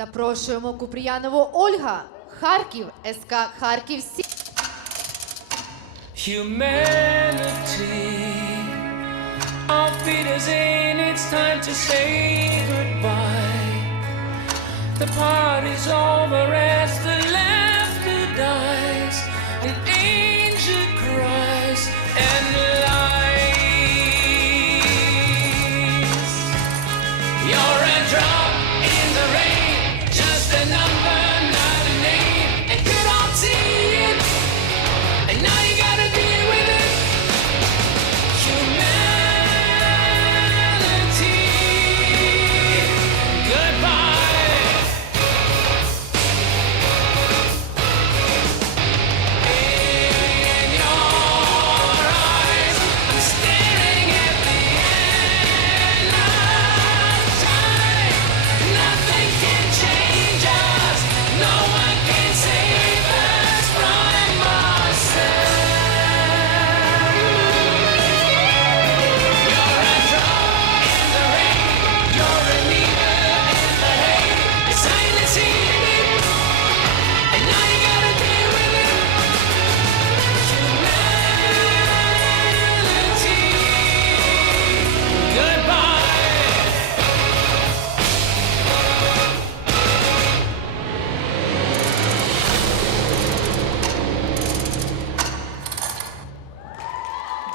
Запрошуємо Купріянову Ольга, Харків, СК Харків Сі. Humanity, our feet is in, it's time to say goodbye. The party's over as the laughter dies, an angel cries and lies. You're a drop in the rain,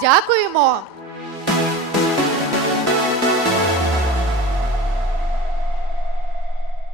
Дякуємо.